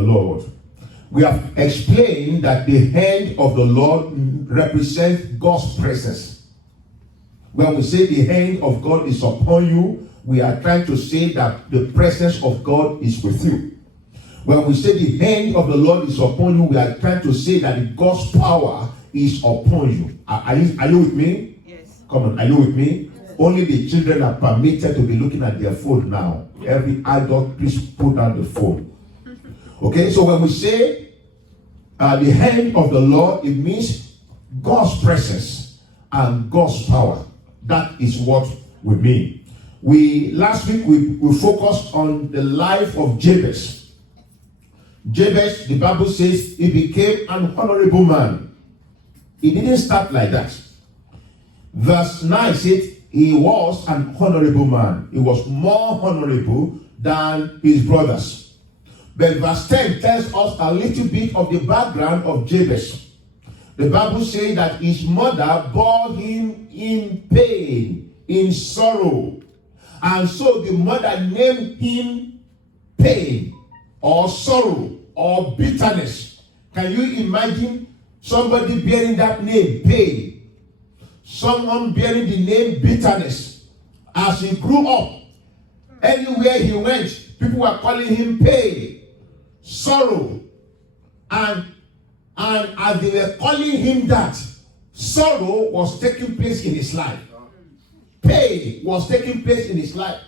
the Lord. We have explained that the hand of the Lord represents God's presence. When we say the hand of God is upon you, we are trying to say that the presence of God is with you. When we say the hand of the Lord is upon you, we are trying to say that God's power is upon you. Are you with me? Yes. Come on, are you with me? Yes. Only the children are permitted to be looking at their phone now. Every adult, please put down the phone. Okay, so when we say the hand of the Lord, it means God's presence and God's power. That is what we mean. Last week we focused on the life of Jabez. Jabez, the Bible says, he became an honorable man. He didn't start like that. Verse 9 says he was an honorable man. He was more honorable than his brothers. But verse 10 tells us a little bit of the background of Jabez. The Bible says that his mother bore him in pain, in sorrow. And so the mother named him pain, or sorrow, or bitterness. Can you imagine somebody bearing that name, pain? Someone bearing the name bitterness. As he grew up, anywhere he went, people were calling him pain, sorrow. And as they were calling him that, sorrow was taking place in his life. Pain was taking place in his life.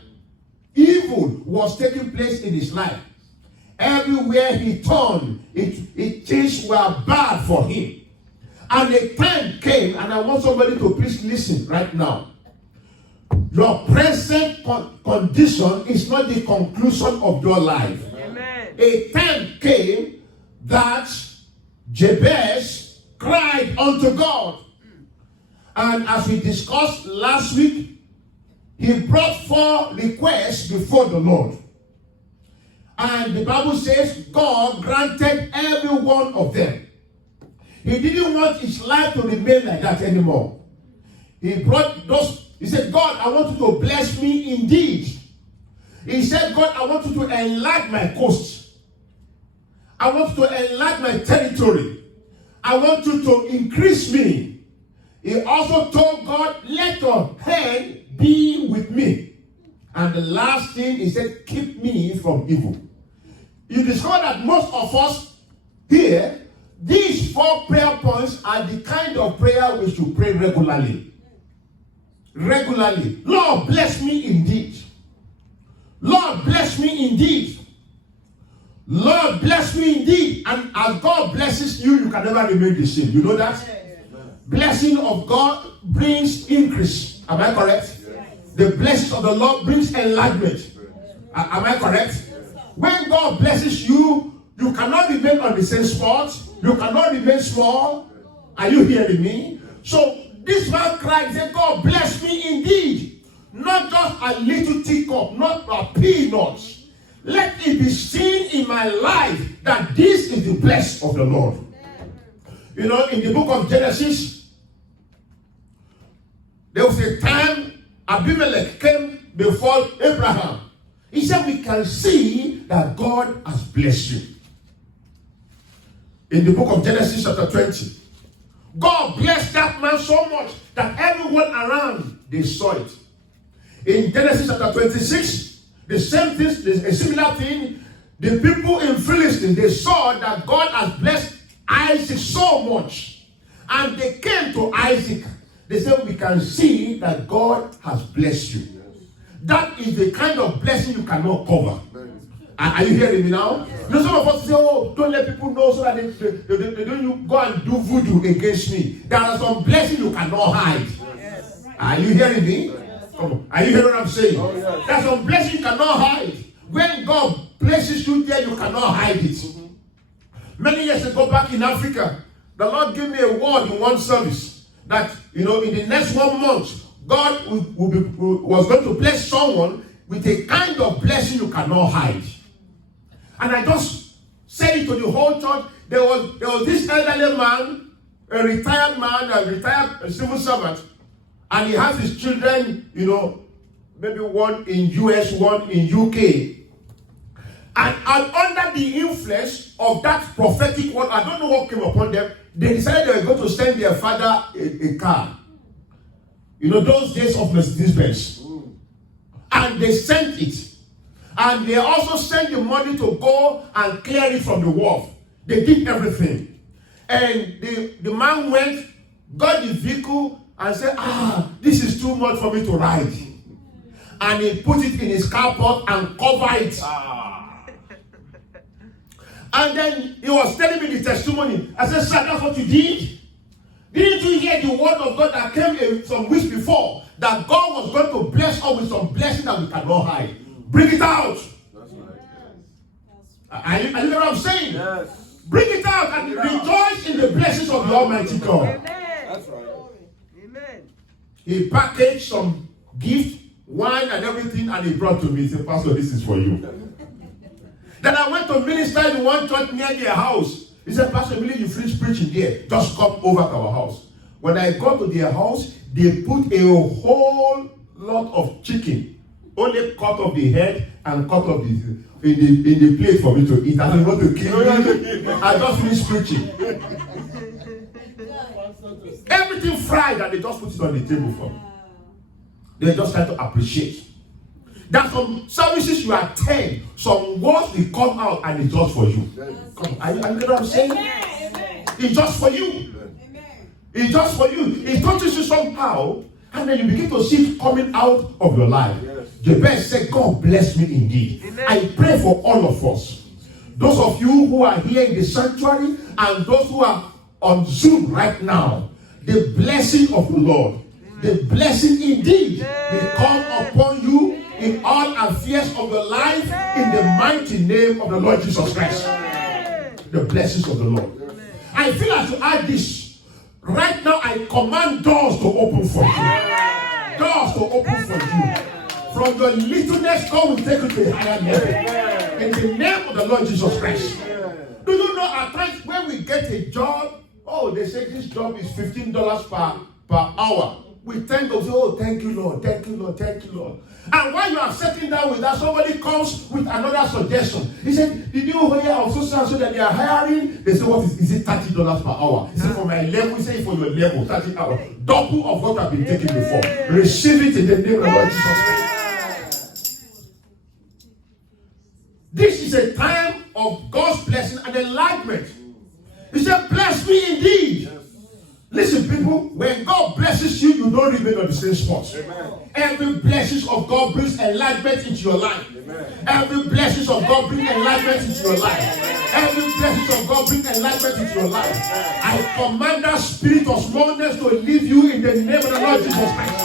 Evil was taking place in his life. Everywhere he turned, things were bad for him. And a time came, and I want somebody to please listen right now. Your present condition is not the conclusion of your life. Amen. A time came that Jabez cried unto God. And as we discussed last week, he brought 4 requests before the Lord. And the Bible says God granted every one of them. He didn't want his life to remain like that anymore. He said, God, I want you to bless me indeed. He said, God, I want you to enlarge my coast. I want you to enlarge my territory. I want you to increase me. He also told God, let your hand be with me. And the last thing, he said, keep me from evil. You discover that most of us here, these 4 prayer points are the kind of prayer we should pray regularly. Regularly. Lord, bless me indeed. Lord, bless me indeed. Lord, bless me indeed. And as God blesses you, you can never remain the same. You know that? Blessing of God brings increase. Am I correct? The blessing of the Lord brings enlargement. Am I correct? When God blesses you, you cannot remain on the same spot. You cannot remain small. Are you hearing me? So this man cried, said, God bless me indeed. Not just a little teacup, not a peanut. Let it be seen in my life that this is the blessing of the Lord. You know, in the book of Genesis, there was a time Abimelech came before Abraham. He said, we can see that God has blessed you. In the book of Genesis chapter 20, God blessed that man so much that everyone around, they saw it. In Genesis chapter 26, the same thing, a similar thing. The people in Philistine, they saw that God has blessed Isaac so much. And they came to Isaac. They said, we can see that God has blessed you. That is the kind of blessing you cannot cover. Are you hearing me now? Yes. You know, some of us say, oh, don't let people know so that they don't go and do voodoo against me. There are some blessings you cannot hide. Yes. Are you hearing me? Yes. Come on. Are you hearing what I'm saying? Oh, yes. There are some blessings you cannot hide. When God places you there, you cannot hide it. Mm-hmm. Many years ago back in Africa, the Lord gave me a word in one service that, you know, in the next 1 month, God was going to bless someone with a kind of blessing you cannot hide. And I just said it to the whole church. There was this elderly man, a retired civil servant, and he has his children, you know, maybe one in US, one in UK. And under the influence of that prophetic word, I don't know what came upon them, they decided they were going to send their father a car. You know, those days of Mercedes-Benz. And they sent it. And they also sent the money to go and clear it from the wharf. They did everything. And the man went, got the vehicle, and said, this is too much for me to ride. And he put it in his carport and covered it. And then he was telling me the testimony. I said, sir, that's what you did? Didn't you hear the word of God that came some weeks before? That God was going to bless us with some blessing that we cannot hide. Bring it out. That's right. Are you know what I'm saying? Yes. Bring it out and rejoice in the blessings of the Almighty God. Amen. That's right. Amen. He packaged some gift, wine and everything, and he brought to me. He said, Pastor, this is for you. Then I went to minister in one church near their house. He said, Pastor Emily, you finish preaching there. Just come over to our house. When I got to their house, they put a whole lot of chicken. Only cut off the head and cut off in the plate for me to eat. I don't want to kill me. I just finished preaching. Everything fried and they just put it on the table for me. They just try to appreciate. That some services you attend, some words will come out and it's just for you. Come on, are you know what I'm saying? Amen. It's just for you. Amen. It's just for you. It touches you somehow, and then you begin to see it coming out of your life. Yes. Jabez said, God bless me indeed. Amen. I pray for all of us. Those of you who are here in the sanctuary and those who are on Zoom right now, the blessing of the Lord, the blessing indeed will come upon you in all affairs of your life in the mighty name of the Lord Jesus Christ. The blessings of the Lord. I feel as to add this. Right now I command doors to open for you. Doors to open for you. From your littleness, God will take you to a higher level. In the name of the Lord Jesus Christ. Do you know at times when we get a job, they say this job is $15 per hour. We thank God, thank you, Lord, thank you, Lord, thank you, Lord. And while you are sitting down with that, somebody comes with another suggestion. He said, did you hear of so that they are hiring? They say, what is it, $30 per hour? He said, for my level, he said, for your level, 30 hours. Double of what I've been taking before. Receive it in the name of the Lord Jesus Christ. This is a time of God's blessing and enlightenment. He said, bless me indeed. Listen, people, when God blesses you, you don't remain on the same spot. Amen. Every blessing of God brings enlightenment into your life. Amen. Every blessing of God brings enlightenment into your life. Amen. Every blessing of God brings enlightenment into your life. Amen. I command that spirit of smallness to leave you in the name of the Lord Jesus Christ.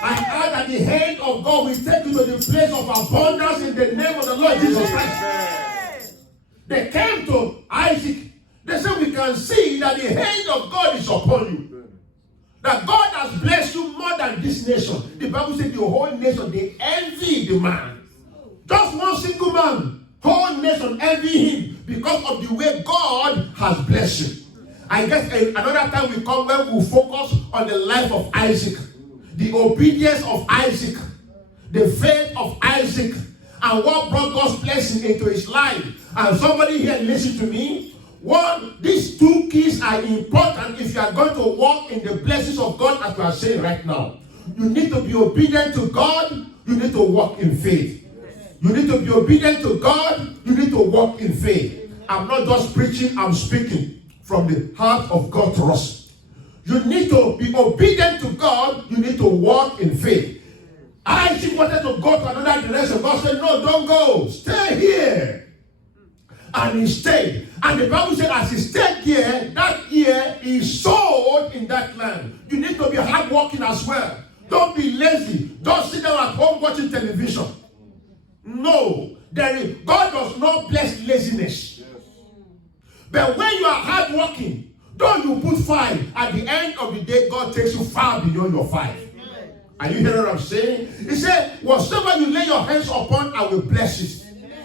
I add that the hand of God will take you to the place of abundance in the name of the Lord Jesus Christ. They came to Isaac. They said, we can see that the hand of God is upon you. That God has blessed you more than this nation. The Bible said the whole nation, they envy the man. Just one single man, whole nation envy him because of the way God has blessed him. I guess another time we come when we focus on the life of Isaac. The obedience of Isaac. The faith of Isaac. And what brought God's blessing into his life. And somebody here listen to me. These two keys are important if you are going to walk in the blessings of God as we are saying right now. You need to be obedient to God. You need to walk in faith. You need to be obedient to God. You need to walk in faith. I'm not just preaching, I'm speaking from the heart of God to us. You need to be obedient to God. You need to walk in faith. Isaac wanted to go to another direction. God said, no, don't go. Stay here. And he stayed. And the Bible said as he stayed there, that year he sowed in that land. You need to be hardworking as well. Don't be lazy. Don't sit down at home watching television. No. God does not bless laziness. But when you are hardworking, don't you put 5. At the end of the day, God takes you far beyond your 5. Are you hearing what I'm saying? He said, whatsoever you lay your hands upon, I will bless it.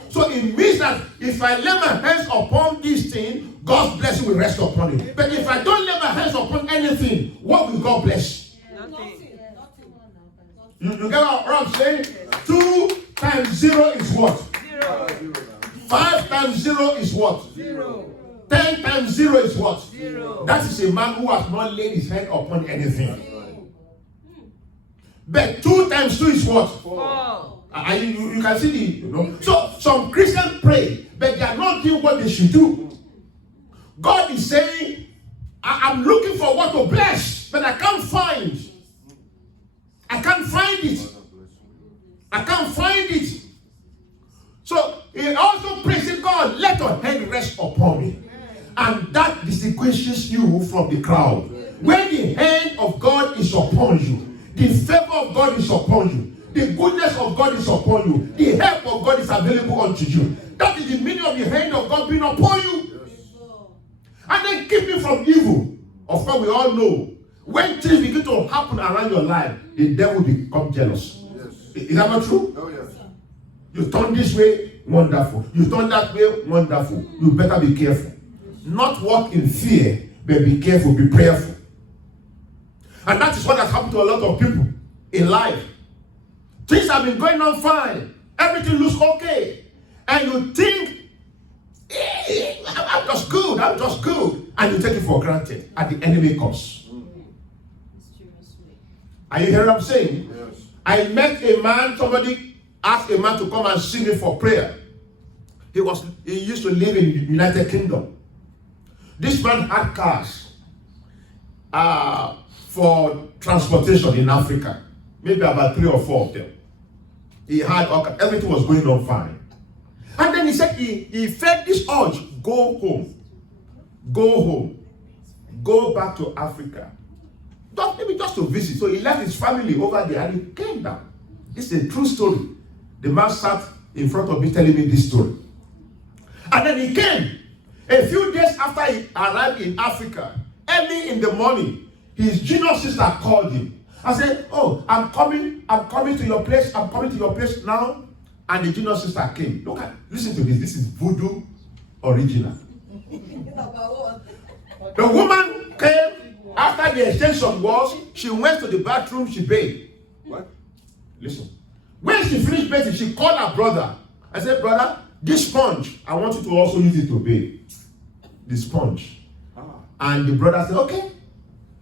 So it means that if I lay my hands upon this thing, God's blessing will rest upon it. But if I don't lay my hands upon anything, what will God bless? Nothing. You get what I'm saying? 2 times 0 is what? 0. 5 times 0 is what? 0. 10 times 0 is what? 0. That is a man who has not laid his hand upon anything. But 2 times 2 is what? 4. And you can see the, you know. So some Christians pray, but they are not doing what they should do. God is saying, I'm looking for what to bless, but I can't find. I can't find it. I can't find it. So he also prays, God, let your hand rest upon me. And that distinguishes you from the crowd. When the hand of God is upon you, the favor of God is upon you, the goodness of God is upon you, the help of God is available unto you. That is the meaning of the hand of God being upon you. And then keep me from evil. Of course, we all know when things begin to happen around your life, the devil becomes jealous. Yes. Is that not true? Oh, yes. You turn this way, wonderful. You turn that way, wonderful. You better be careful. Not walk in fear, but be careful, be prayerful. And that is what has happened to a lot of people in life. Things have been going on fine. Everything looks okay. And you think, I'm just good, I'm just good. And you take it for granted. And the enemy comes. Are you hearing what I'm saying? Yes. I met a man, somebody asked a man to come and see me for prayer. He used to live in the United Kingdom. This man had cars for transportation in Africa. Maybe about 3 or 4 of them. He had everything was going on fine. And then he said he felt this urge, go home. Go home. Go back to Africa. Maybe just to visit. So he left his family over there and he came down. This is a true story. The man sat in front of me telling me this story. And then he came. A few days after he arrived in Africa, early in the morning, his junior sister called him. I said, oh, I'm coming to your place. I'm coming to your place now. And the junior sister came. Listen to this. This is voodoo original. The woman came after the extension was, she went to the bathroom, she bathed. What? Listen. When she finished bathing, she called her brother. I said, brother, this sponge, I want you to also use it to bathe. The sponge. And the brother said, okay.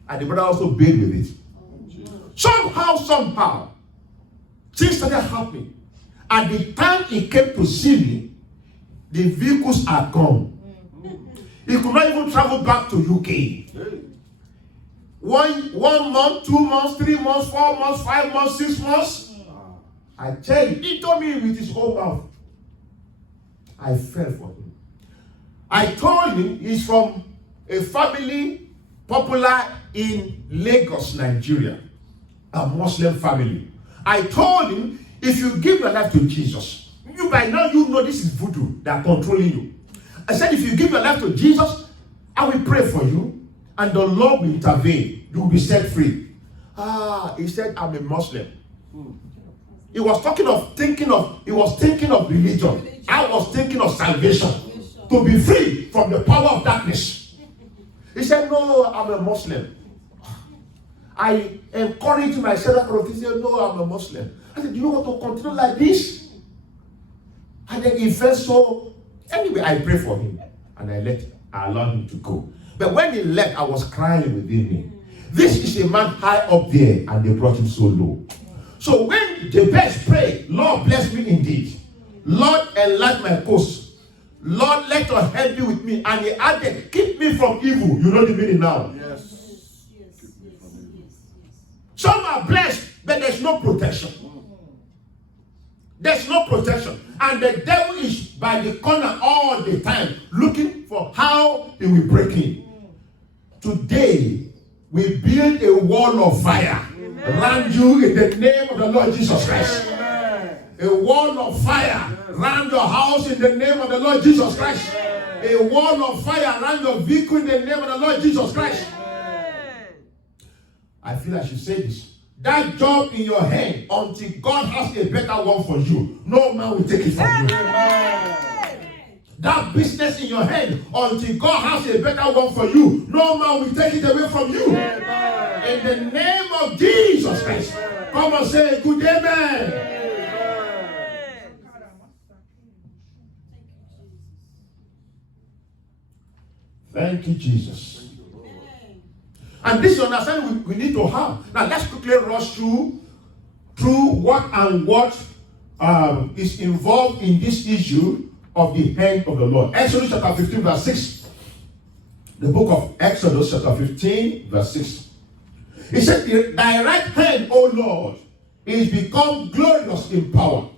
And the brother also bathed with it. Somehow, things started happening. At the time he came to see me, the vehicles are gone. He could not even travel back to UK. 1 month, 2 months, 3 months, 4 months, 5 months, 6 months. I tell you, he told me with his whole mouth. I fell for him. I told him he's from a family popular in Lagos, Nigeria. A Muslim family. I told him, if you give your life to Jesus, you by now you know this is voodoo that are controlling you. I said, if you give your life to Jesus, I will pray for you, and the Lord will intervene. You will be set free. He said, I'm a Muslim. He was thinking of religion. I was thinking of salvation. To be free from the power of darkness. He said, no, I'm a Muslim. I encouraged myself. He said, no, I'm a Muslim. I said, do you want to continue like this? And then he felt so. Anyway, I prayed for him. And I allowed him to go. But when he left, I was crying within me. This is a man high up there, and they brought him so low. So when Jabez prayed, Lord bless me indeed. Lord enlarge my coast. Lord, let your hand be with me. And he added, keep me from evil. You know the meaning now. Yes. Some are blessed, but there's no protection. There's no protection. And the devil is by the corner all the time, looking for how he will break in. Today, we build a wall of fire around you in the name of the Lord Jesus Christ. A wall of fire around your house in the name of the Lord Jesus Christ. A wall of fire around your vehicle in the name of the Lord Jesus Christ. I feel I should say this. That job in your hand, until God has a better one for you, no man will take it from you. That business in your hand, until God has a better one for you, no man will take it away from you. In the name of Jesus Christ. Come and say good amen. Thank you, Jesus. And this understanding we need to have. Now let's quickly rush through what is involved in this issue of the hand of the Lord. Exodus chapter 15 verse 6. The book of Exodus chapter 15 verse 6. It said, thy right hand, O Lord, is become glorious in power.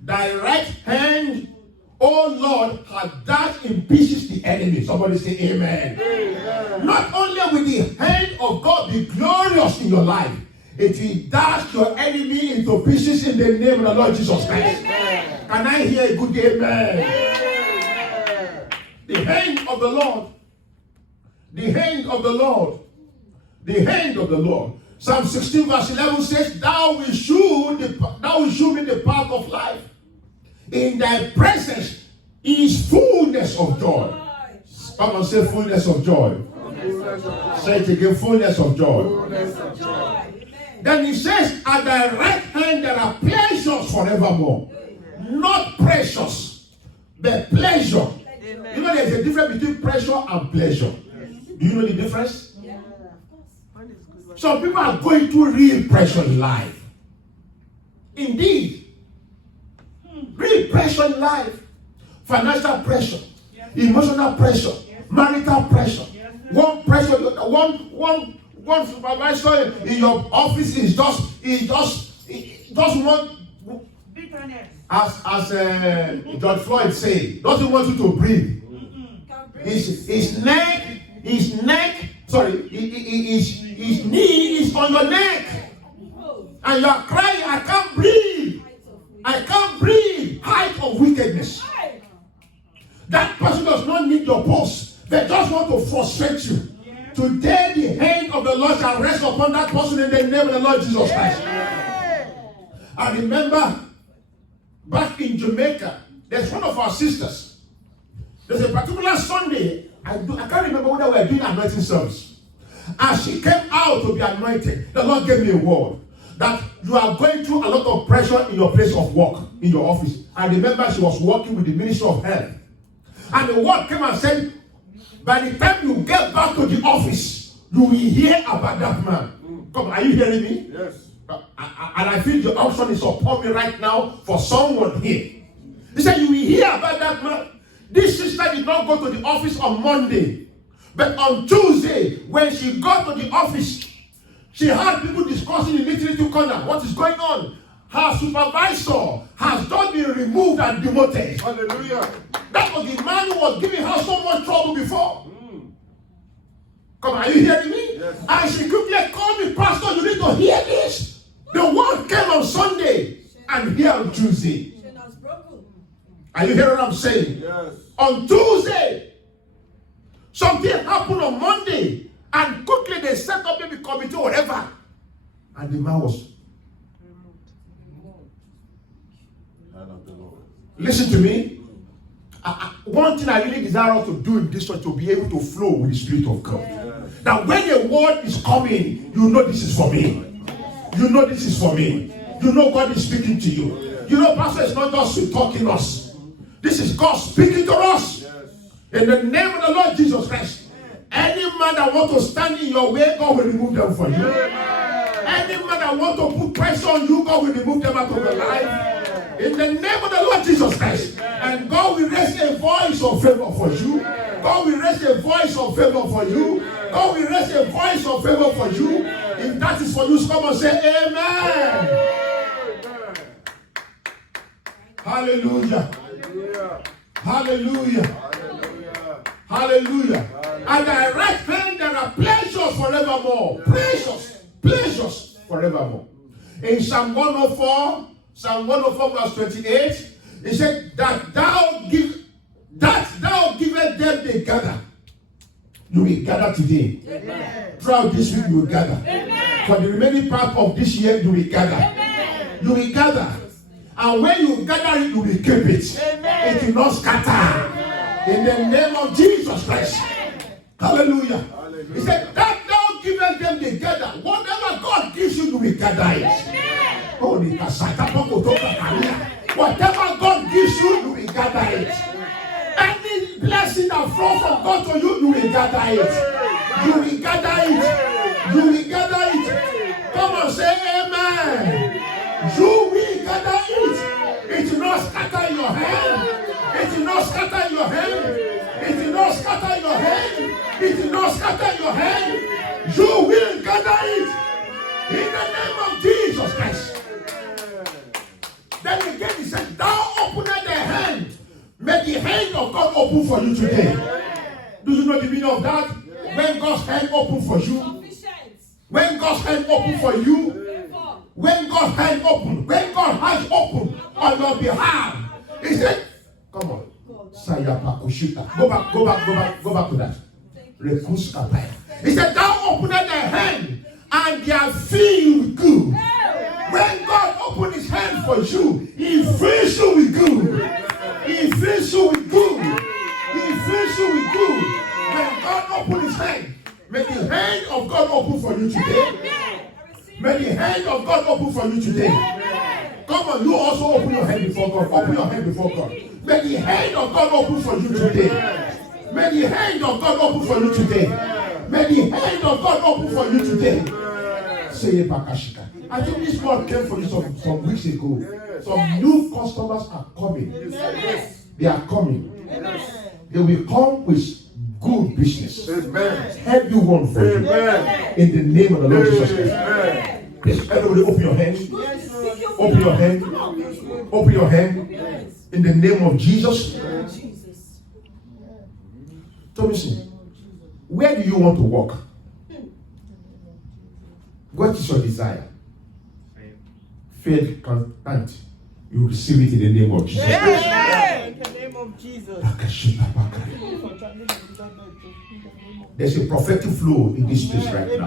Thy right hand, O Lord, hath dashed in pieces the enemy. Somebody say amen. Amen. Not only will the hand of God be glorious in your life, it will dash your enemy into pieces in the name of the Lord Jesus Christ. Amen. Can I hear a good amen? Amen. The hand of the Lord. The hand of the Lord. The hand of the Lord. Psalm 16 verse 11 says, Thou will shew me the path of life. In thy presence is fullness of joy. Come and say fullness of joy. Say it again, fullness of joy. Then he says, at thy right hand there are pleasures forevermore. Not precious, but pleasure. You know there's a difference between pressure and pleasure. Do you know the difference? Some people are going through real pressure in life. Indeed. Real pressure in life. Financial pressure. Emotional pressure. Marital pressure. One pressure, one supervisor in your office he doesn't want, as George Floyd said, doesn't want you to breathe. His knee is on your neck. And you are crying, I can't breathe. I can't breathe. Height of wickedness. That person does not need your post. They just want to frustrate you. Today the hand of the Lord shall rest upon that person in the name of the Lord Jesus Christ. I remember back in Jamaica, there's one of our sisters. There's a particular Sunday, I can't remember whether we were doing anointing service. As she came out to be anointed, the Lord gave me a word that you are going through a lot of pressure in your place of work, in your office. I remember she was working with the Ministry of Health. And the word came and said, by the time you get back to the office, you will hear about that man. Come, are you hearing me? Yes. And I feel the option is upon me right now for someone here. He said, you will hear about that man. This sister did not go to the office on Monday. But on Tuesday, when she got to the office, she had people discussing in the little corner what is going on. Her supervisor has just been removed and demoted. Hallelujah. That was the man who was giving her so much trouble before. Come on, are you hearing me? Yes. And she quickly called me, Pastor, you need to hear this. The word came on Sunday and here on Tuesday. Are you hearing what I'm saying? Yes. On Tuesday, something happened on Monday, and quickly they set up maybe committee or whatever, and the man was. Listen to me. One thing I really desire us to do in this church to be able to flow with the Spirit of God. Yeah. Now, when the word is coming, you know this is for me. You know this is for me. You know God is speaking to you. You know, Pastor is not just talking us. This is God speaking to us. In the name of the Lord Jesus Christ. Any man that wants to stand in your way, God will remove them for you. Any man that wants to put pressure on you, God will remove them out of your life. In the name of the Lord Jesus Christ. And God will raise a voice of favor for you. God will raise a voice of favor for you. God will raise a voice of favor for you. If that is for you, come and say amen. Hallelujah. Hallelujah. Hallelujah. At thy right hand there are pleasures forevermore. Pleasures forevermore. In Psalm 104 verse 28, it said that thou givest them they gather. You will gather today. Amen. Throughout this week you will gather. Amen. For the remaining part of this year you will gather. Amen. You will gather. And when you gather it, you will keep it. Amen. It will not scatter. Amen. In the name of Jesus Christ. Amen. Hallelujah. Hallelujah. He said that thou givest them they gather. Whatever God gives you, you will gather it. Amen. Whatever God gives you, you will gather it. Any blessing that flows from God to you, you will gather it. You will gather it. You will gather it. Come on, say amen. You will gather it. It will not scatter in your hand. It will not scatter in your hand. It will not scatter in your hand. It will not scatter in your hand. You will gather it. In the name of Jesus Christ. Then again he said, thou openest the hand. May the hand of God open for you today. Do you know the meaning of that? When God's hand open for you. When God's hand open for you. When God's hand open. When God's hand open on your behalf. He said, come on. Go back to that. He said, thou openest the hand and they are filled with good. When God opened his hand for you, he fills you with good. He fills you with good. He fills you with good. When God opened his hand, may the hand of God open for you today. May the hand of God open for you today. Come on, you also open your hand before God. Open your hand before God. May the hand of God open for you today. May the hand of God open for you today. May the hand of God open for you today. Say Bakashika. I think this word came for you some weeks ago. Some new customers are coming. They are coming. They will come with good business. Everyone for you. In the name of the Lord Jesus Christ. Please, everybody open your hand. Open your hand. Open your hand. In the name of Jesus. Tell me, where do you want to walk? What is your desire? Faith constant. You receive it in the name of Jesus. In the name of Jesus. There's a prophetic flow in this place right now.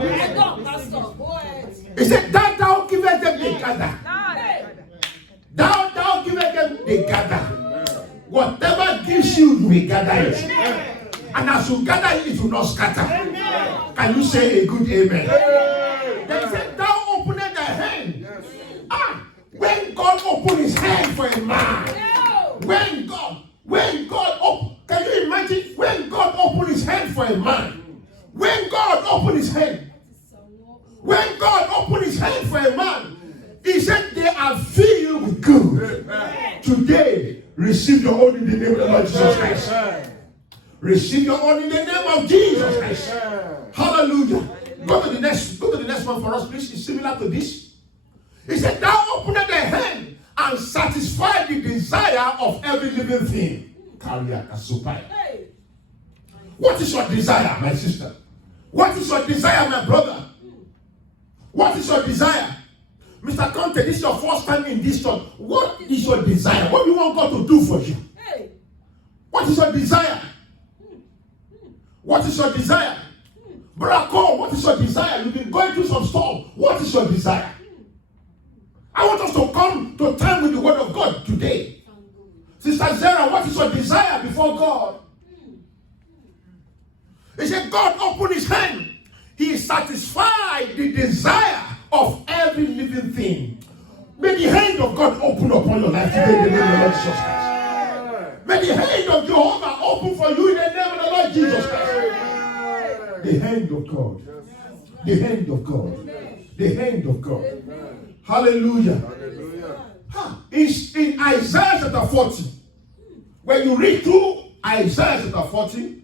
He said, thou givest them they gather. Thou givest them they gather. Whatever gives you, you will gather it. And as you gather it, it will not scatter. Can you say a good amen? They said, thou openest thy hand. When God opened his hand for a man. When God opened, can you imagine? When God opened his hand for a man. When God opened his hand. When God opened his hand for a man. He said they are filled with good. Today, receive your own in the name of the Lord Jesus Christ. Receive your own in the name of Jesus Christ. Hallelujah. Go to the next one for us, please. It's similar to this. He said, thou openest the hand and satisfy the desire of every living thing. What is your desire, my sister? What is your desire, my brother? What is your desire? Mr. Conte, this is your first time in this church. What is your desire? What do you want God to do for you? What is your desire? What is your desire? Brother, what is your desire? You've been going through some storm. What is your desire? I want us to come to time with the word of God today. Sister Zara, what is your desire before God? He said, God opened his hand. He satisfied the desire of every living thing. May the hand of God open upon your life today in the name of the Lord Jesus Christ. May the hand of Jehovah open for you in the name of the Lord Jesus Christ. The hand of God. The hand of God. The hand of God. Hallelujah. It's in Isaiah chapter 40. When you read through Isaiah chapter 40,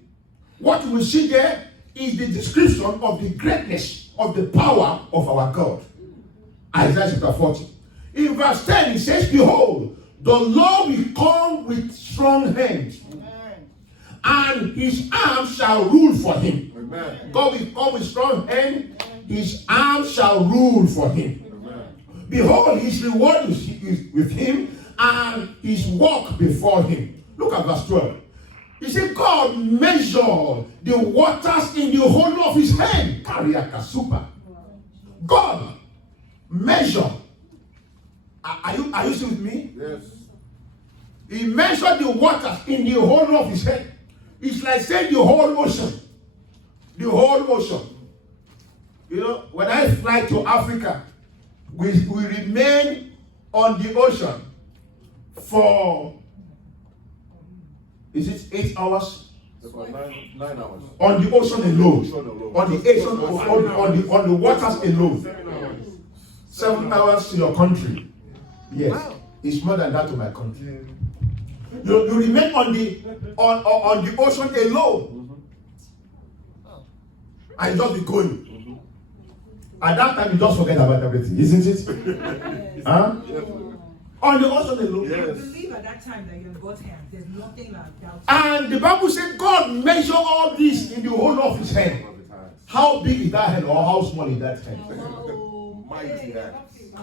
what you will see there is the description of the greatness of the power of our God. Isaiah chapter 40. In verse 10, it says, behold, the Lord will come with strong hands, and his arm shall rule for him. Amen. God will come with strong hand, his arm shall rule for him. Behold, his reward is with him, and his work before him. Look at verse 12. He said, God measured the waters in the hollow of his hand. God measured. Are you still with me? Yes. He measured the waters in the hollow of his hand. It's like saying the whole ocean. The whole ocean. You know, when I fly to Africa, we remain on the ocean for, is it 8 hours? About 9 hours. On the ocean alone. On the ocean, on the waters alone. 7 hours. 7 hours to your country. Yes. Wow. It's more than that to my country. You remain on the ocean alone. And you just be going. At that time you just forget about everything, isn't it? Huh? Yes. On the ocean alone. Yes. Believe at that time that you're in God's hand. There's nothing like doubt. And the Bible said God measured all this in the whole of his hand. How big is that hand or how small is that hand? Mighty hand.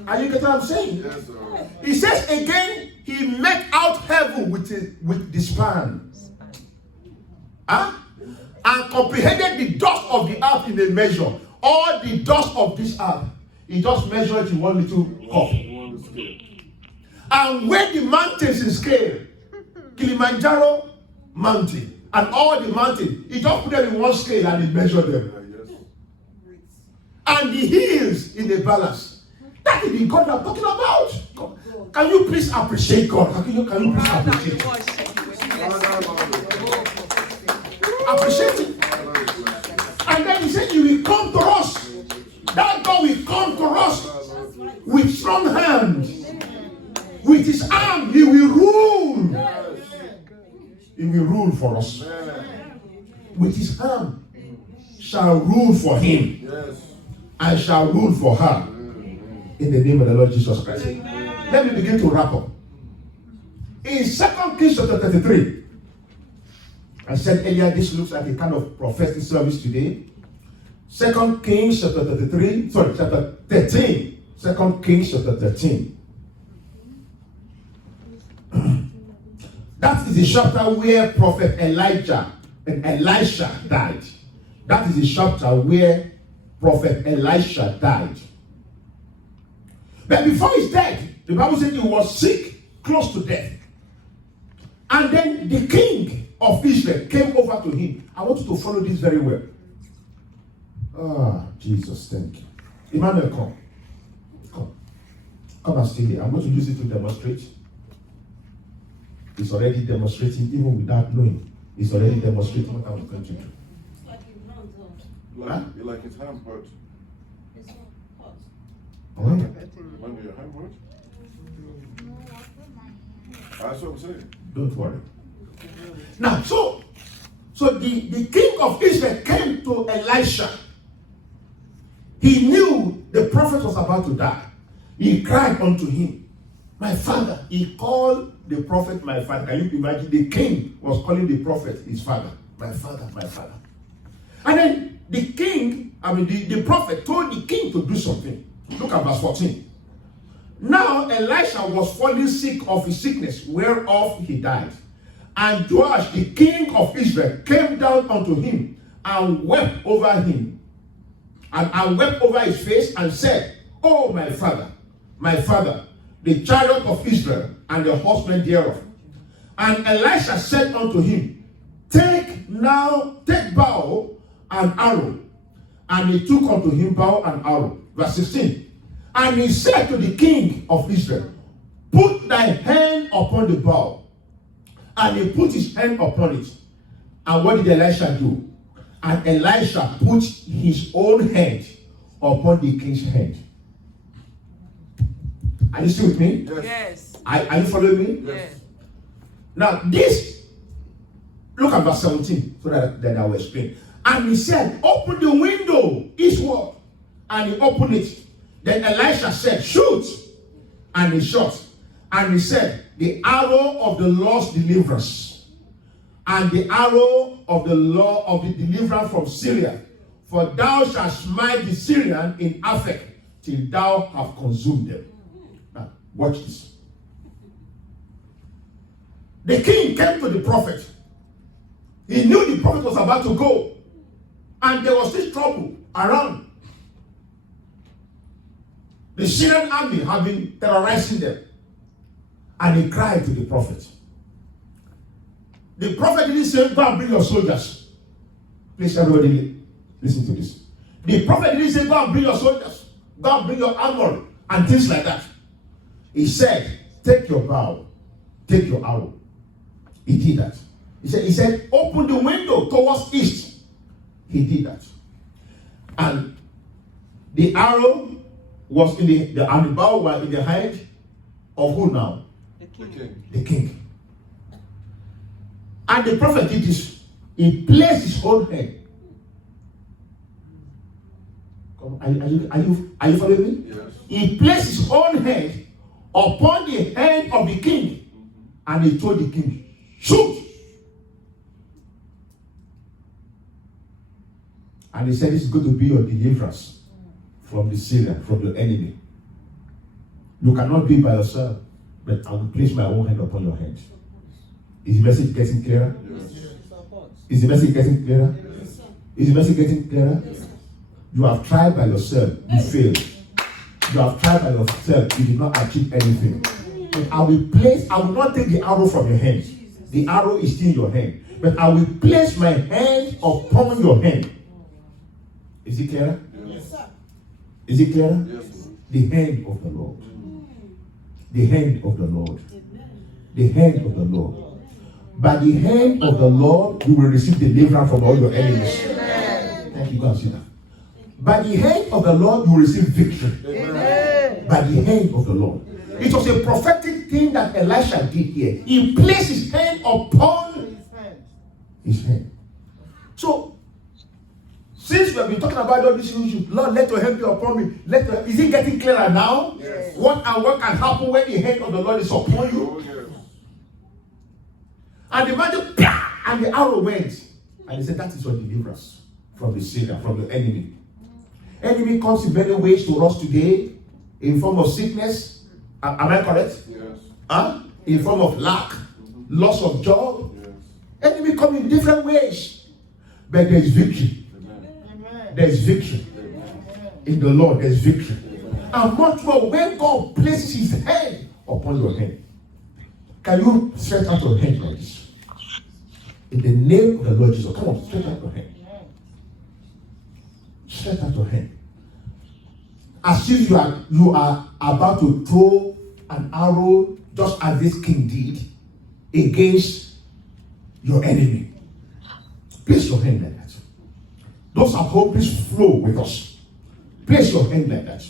Are you getting what I'm saying? Yes, sir. He says again, he met out heaven with the span. Huh? And comprehended the dust of the earth in a measure. All the dust of this earth, he just measured it in one little cup. One scale. And weighed the mountains in scale. Kilimanjaro mountain. And all the mountains, he just put them in one scale and he measured them. Yes. And the hills in a balance. That is the God I'm talking about. Can you please appreciate God? Can you please appreciate it? Appreciate it. And then he said, he will come to us. That God will come to us with strong hand. With his arm, he will rule. He will rule for us. With his arm shall rule for him. Yes. And shall rule for her. In the name of the Lord Jesus Christ. Let me begin to wrap up. In 2 Kings chapter 33, I said earlier, this looks like a kind of prophetic service today. 2 Kings chapter 33, sorry, chapter 13. 2 Kings chapter 13. That is the chapter where Prophet Elijah and Elisha died. That is the chapter where Prophet Elisha died. But before his death, the Bible said he was sick, close to death. And then the king of Israel came over to him. I want you to follow this very well. Ah, Jesus, thank you. Emmanuel, come. Come and stay here. I'm going to use it to demonstrate. It's already demonstrating, even without knowing. It's already demonstrating what I was going to do. You like his hand hurt? Oh. When your hand hurt? That's what I'm saying. Don't worry. Now, so the king of Israel came to Elisha. He knew the prophet was about to die. He cried unto him, my father. He called the prophet my father. Can you imagine? The king was calling the prophet his father. My father, my father. And then the prophet told the king to do something. Look at verse 14. Now Elisha was falling sick of his sickness, whereof he died. And Joash, the king of Israel, came down unto him and wept over him, and wept over his face, and said, oh, my father, the chariot of Israel and the horsemen thereof. And Elisha said unto him, take bow and arrow. And he took unto him bow and arrow. Verse 16. And he said to the king of Israel, put thy hand upon the bow. And he put his hand upon it. And what did Elisha do? And Elisha put his own hand upon the king's hand. Are you still with me? Yes. Are you following me? Yes. Now this, look at verse 17, so that I will explain. And he said, open the window eastward. And he opened it. Then Elisha said, shoot. And he shot. And he said, the arrow of the Lord's deliverance, and the arrow of the law of the deliverance from Syria. For thou shalt smite the Syrian in Aphek till thou have consumed them. Now, watch this. The king came to the prophet. He knew the prophet was about to go. And there was this trouble around. The Syrian army had been terrorizing them. And he cried to the prophet. The prophet didn't say, go and bring your soldiers. Please, everybody, listen to this. The prophet didn't say, go and bring your soldiers. Go and bring your armor and things like that. He said, take your bow, take your arrow. He did that. He said, open the window towards east. He did that. And the arrow was in and the bow were in the hand of who now? The The king. king. The king. And the prophet did this. He placed his own hand. Come, are you following me? Yes. He placed his own hand upon the hand of the king, and he told the king, shoot. And he said, this is going to be your deliverance from the Syrian, from the enemy. You cannot do it by yourself, but I will place my own hand upon your hand. Is the message getting clearer? Yes. Is the message getting clearer? Is the message getting clearer? You have tried by yourself, you failed. You have tried by yourself, you did not achieve anything. But I will not take the arrow from your hand. The arrow is still in your hand. But I will place my hand upon your hand. Is it clearer? Yes. Is it clearer? Yes. The hand of the Lord. The hand of the Lord. The hand of the Lord. By the hand of the Lord, you will receive deliverance from all your enemies. Thank you, God. See that. By the hand of the Lord, you will receive victory. Amen. By the hand of the Lord. It was a prophetic thing that Elisha did here. He placed his hand upon his hand. So, since we have been talking about all these issues, Lord, let your hand be upon me. Is it getting clearer now? Yes. What can happen when the hand of the Lord is upon you? Oh, yes. And the man and the arrow went. And he said, that is your deliverance from the Syrian, from the enemy. Enemy comes in many ways to us today, in form of sickness. Am I correct? Yes. In form of lack, loss of job. Yes. Enemy come in different ways. But there is victory. Amen. There is victory. In the Lord, there is victory. And much more when God places his hand upon your hand. Can you stretch out your hand like this? In the name of the Lord Jesus. Come on, stretch out your hand. Stretch out your hand. As if you are about to throw an arrow, just as this king did, against your enemy. Place your hand like that. Those at home, please flow with us. Place your hand like that.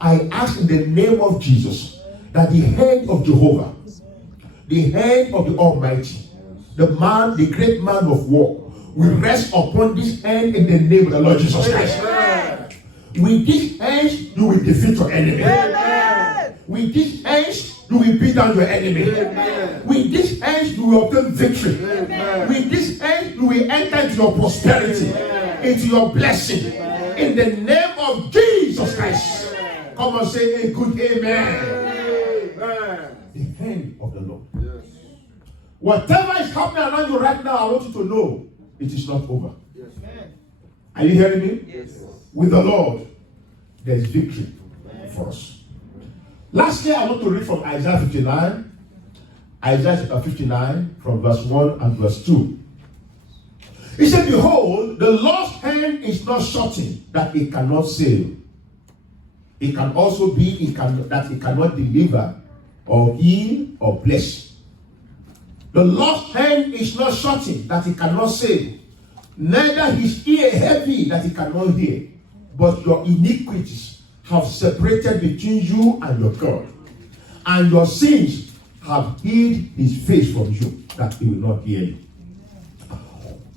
I ask in the name of Jesus that the hand of Jehovah, the hand of the Almighty, the great man of war, will rest upon this hand in the name of the Lord Jesus Christ. Amen. With these hands, you will defeat your enemy. Amen. With these hands, you will beat down your enemy. Amen. With these hands, you will obtain victory. Amen. With these hands, you will enter into your prosperity, into your blessing. In the name of Jesus Christ. Come and say a good amen. Amen. The hand of the Lord. Yes. Whatever is happening around you right now, I want you to know it is not over. Yes. Are you hearing me? Yes. With the Lord, there is victory for us. Lastly, I want to read from Isaiah 59. Isaiah chapter 59 from verse 1 and verse 2. He said, behold, the Lord's hand is not shortened that it cannot save. It can also be that it cannot deliver or heal or bless. The Lord's hand is not shortened that it cannot save, neither his ear heavy that it cannot hear. But your iniquities have separated between you and your God, and your sins have hid his face from you, that he will not hear you.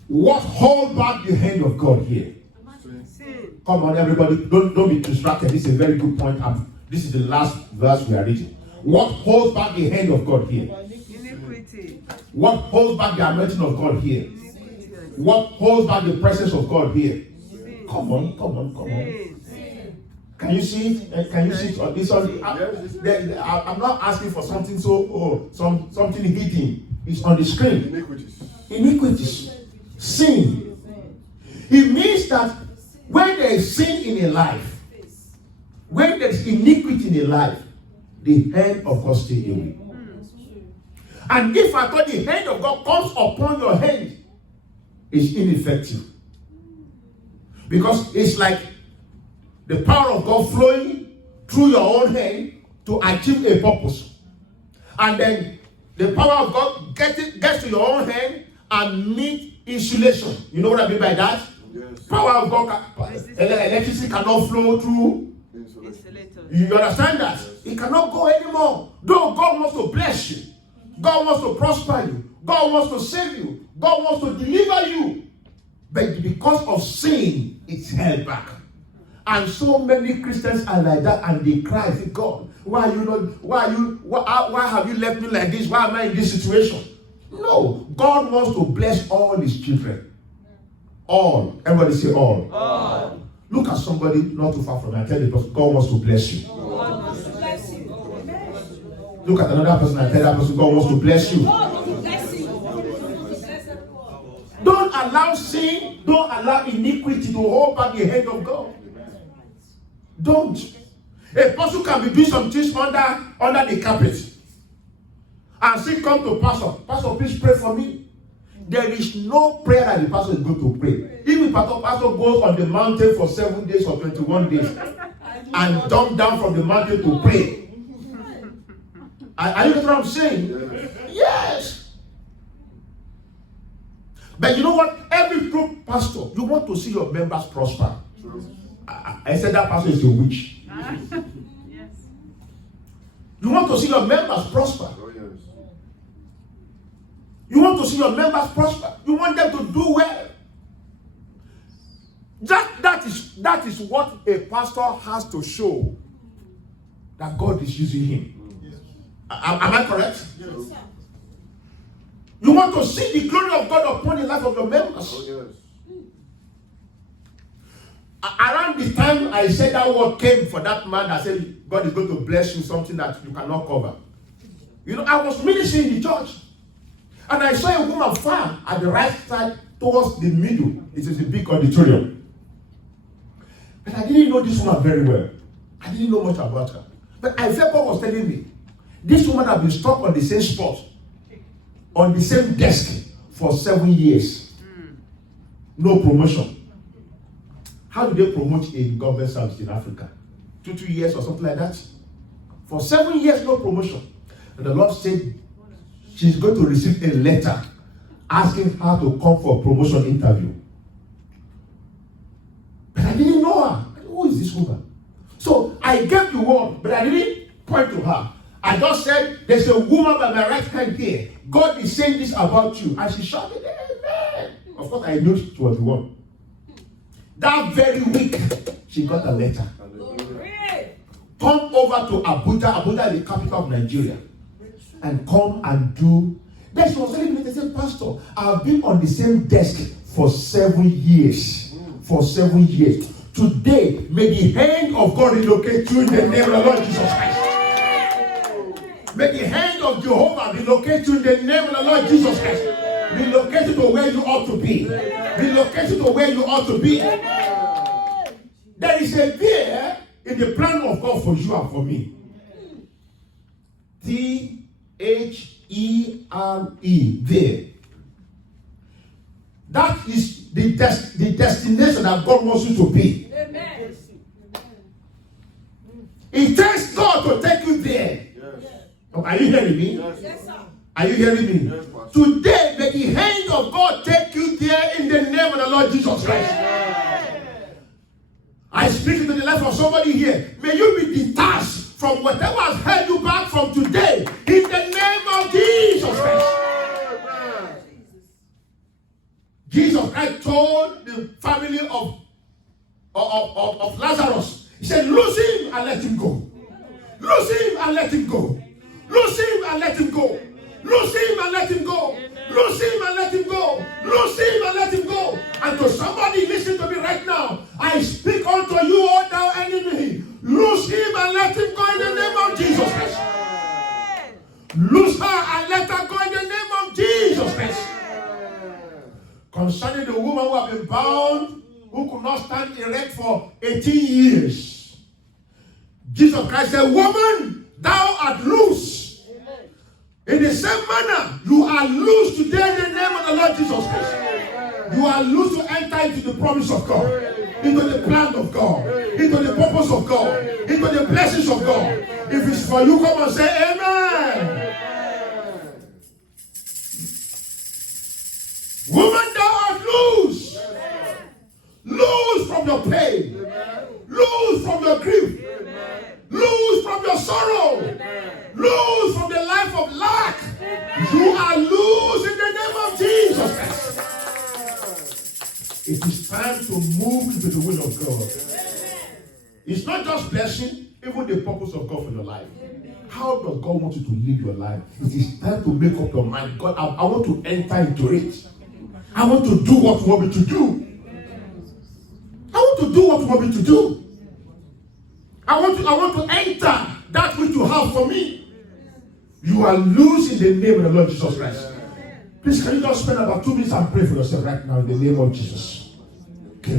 What hold back the hand of God here? Sin. Come on, everybody, don't be distracted. This is a very good point. This is the last verse we are reading. What holds back the hand of God here? Iniquity. What holds back the anointing of God here? Iniquity. What holds back the presence of God here? Sin. Come on. Sin. Can you see it? Can you see it? I'm not asking for something something hidden. It's on the screen. Iniquities. Iniquities. Sin. It means that when there is sin in a life, when there is iniquity in a life, the hand of God stays away. And if I thought the hand of God comes upon your hand, it's ineffective. Because it's like the power of God flowing through your own hand to achieve a purpose. And then the power of God gets to your own hand, and need insulation. You know what I mean by that? Yes. Power of God, electricity cannot flow through. Insulator. You understand that? It cannot go anymore. Though God wants to bless you, God wants to prosper you, God wants to save you, God wants to deliver you. But because of sin, it's held back. And so many Christians are like that, and they cry, say, God, why have you left me like this? Why am I in this situation? No, God wants to bless all his children. All. Everybody say all. All. Look at somebody not too far from me and tell the person, God wants to bless you. God wants to bless you. Look at another person and tell that person, God wants to bless you. God wants to bless you. Don't allow sin, don't allow iniquity to hold back the hand of God. Don't. A person can be doing some things under the carpet and still come to pastor. Pastor, please pray for me. There is no prayer that the pastor is going to pray. Even pastor goes on the mountain for 7 days or 21 days and jump down from the mountain to pray. Are you getting what I'm saying? Yes. But you know what? Every true pastor, you want to see your members prosper. I said that pastor is a witch. Yes. You want to see your members prosper. Oh, yes. You want to see your members prosper. You want them to do well. That is what a pastor has to show that God is using him. Yes. Am I correct? Yes. You want to see the glory of God upon the life of your members. Oh, yes. Around the time I said that word came for that man that said God is going to bless you, something that you cannot cover. You know, I was ministering in the church, and I saw a woman far at the right side towards the middle. It is a big auditorium. But I didn't know this woman very well. I didn't know much about her. But I felt God was telling me, this woman had been stuck on the same spot, on the same desk for 7 years. No promotion. How do they promote a government service in Africa? 2 years or something like that? For 7 years, no promotion. And the Lord said she's going to receive a letter asking her to come for a promotion interview. But I didn't know her. Who is this woman? So I gave the word, but I didn't point to her. I just said, there's a woman by my right hand here. God is saying this about you. And she shouted, amen. Of course, I knew she was the one. That very week, she got a letter. Come over to Abuja. Abuja is the capital of Nigeria. And come and do. Then she was telling me, they said, Pastor, I've been on the same desk for 7 years. For 7 years. Today, may the hand of God relocate you in the name of the Lord Jesus Christ. May the hand of Jehovah relocate you in the name of the Lord Jesus Christ. Relocate you to where you ought to be. Relocate you to where you ought to be. There is a there in the plan of God for you and for me. THERE. There. That is the destination that God wants you to be. Amen. It takes God to take you there. Yes. Are you hearing me? Yes. Yes, sir. Are you hearing me? Yes, Pastor. Today, may the hand of God take you there in the name of the Lord Jesus Christ. I speak into the life of somebody here. May you be detached from whatever has held you back from today in the name of Jesus Christ. Amen. Jesus Christ told the family of Lazarus, he said, loose him and let him go. Loose him and let him go. Loose him and let him go. Loose him and let him go. Loose him and let him go. Loose him and let him go. And to somebody listen to me right now, I speak unto you, O thou enemy. Loose him and let him go in the name of Jesus Christ. Loose her and let her go in the name of Jesus Christ. Concerning the woman who had been bound, who could not stand erect for 18 years. Jesus Christ said, woman, thou art loose. In the same manner, you are loose today in the name of the Lord Jesus Christ. You are loose to enter into the promise of God, into the plan of God, into the purpose of God, into the blessings of God. If it's for you, come and say amen. from your pain. Loose from your grief. Loose from your sorrow. Loose from the life of lack. You are loose in the name of Jesus. It is time to move into the will of God. It's not just blessing, even the purpose of God for your life. How does God want you to live your life? It is time to make up your mind. God, I want to enter into it. I want to do what you want me to do. I want to do what you want me to do. I want to enter that which you have for me. You are loose in the name of the Lord Jesus Christ. Please, can you just spend about 2 minutes and pray for yourself right now in the name of Jesus? Come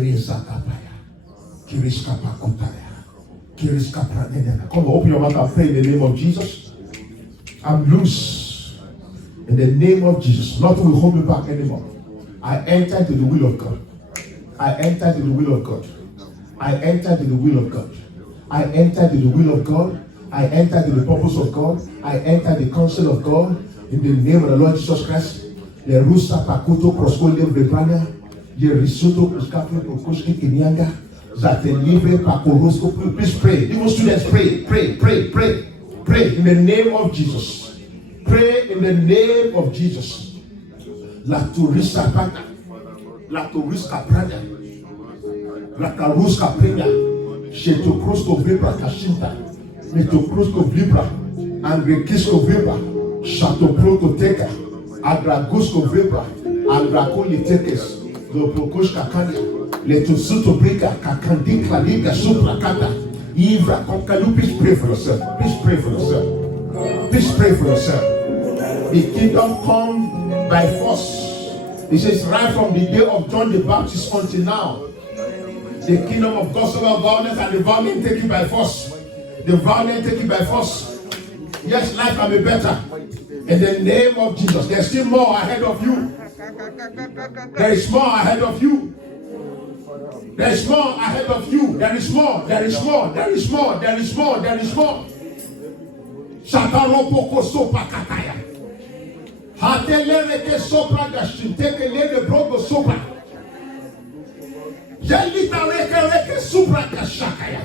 on, open your mouth and pray in the name of Jesus. I'm loose in the name of Jesus. Nothing will hold me back anymore. I enter into the will of God. I enter into the will of God. I enter into the will of God. I enter into the will of God. I enter into the purpose of God. I enter the counsel of God in the name of the Lord Jesus Christ. Le rusa pakuto proskolde brebania. Le risotto proscapo prokoski kenyanga. Zate libre pakorosko. Please pray. Even students pray. Pray. Pray. Pray. Pray in the name of Jesus. Pray in the name of Jesus. La turista pata. La turista prada. La caruska prenda. Sheto krosko vibra kashinta. Meto krosko vibra. Angrekisko vibra. Shato proto teka. Agragusko vibra. Agrako litekes. Do prokoshka kanya. Leto suto brika. Kakandikla liga supra kata. Ivra konkalu. Please pray for yourself. Please pray for yourself. Please pray for yourself. The kingdom come by force. It says right from the day of John the Baptist until now. The kingdom of God suffer violence and the violent take it by force. The violent take it by force. Yes, life can be better. In the name of Jesus. There's still more ahead of you. There is more ahead of you. There is more ahead of you. There is more. There is more. There is more. There is more. There is more. Shataropoko sopa kataya. Hatelereke sopra gashin. Take a lady brogo sopa. Jelita reke supra kashakaya.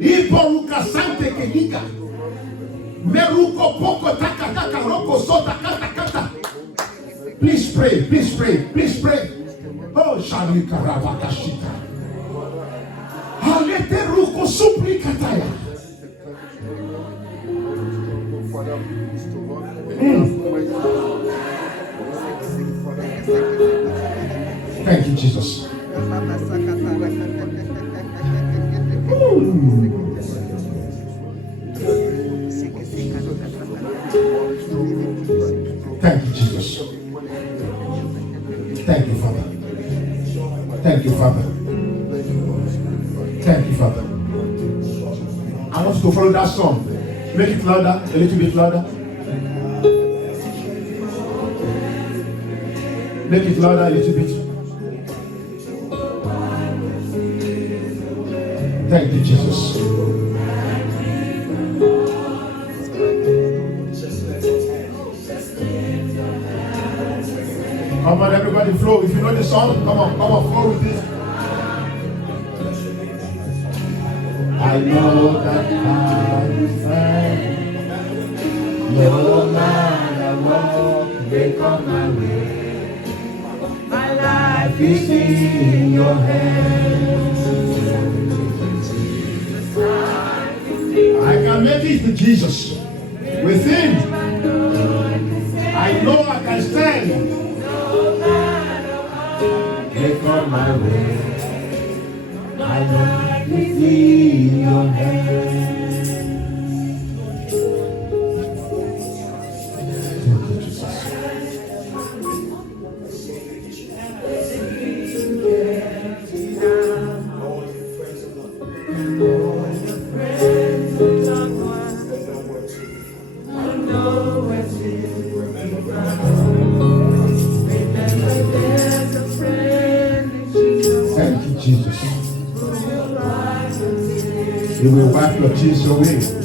Iporuka sante kenika. Meruko poko taka roko sota kata. Please pray, please pray, please pray. Oh, Shalika Ravakashita. Halete ruko supri kataya. Thank you, Jesus. Thank you, Jesus. Thank you, Father. Thank you, Father. Thank you, Father. I want you to follow that song. Make it louder, a little bit louder. Make it louder a little bit. Thank you, Jesus. Come on, everybody, flow. If you know the song, come on, flow with it. I know that I find no matter what may come my way. My life is in your hands. I can make it with Jesus. With Him, I know I can stand. May come my way. My life is in your hands. Thank you, Jesus. Thank you, Jesus. He will wipe your tears away.